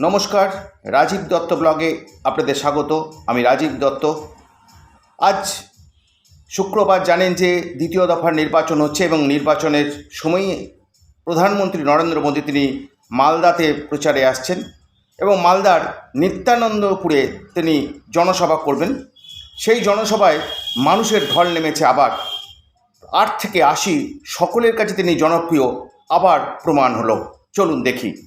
নমস্কার, রাজীব দত্ত ব্লগে আপনাদের স্বাগত। আমি রাজীব দত্ত। আজ শুক্রবার জানেন যে দ্বিতীয় দফার নির্বাচন হচ্ছে এবং নির্বাচনের সময়ে প্রধানমন্ত্রী নরেন্দ্র মোদী তিনি মালদাতে প্রচারে আসছেন এবং মালদার নিত্যানন্দপুরে তিনি জনসভা করবেন। সেই জনসভায় মানুষের ঢল নেমেছে আবার। আট থেকে আশি সকলের কাছে তিনি জনপ্রিয়। আবার প্রমাণ হলো। চলুন দেখি।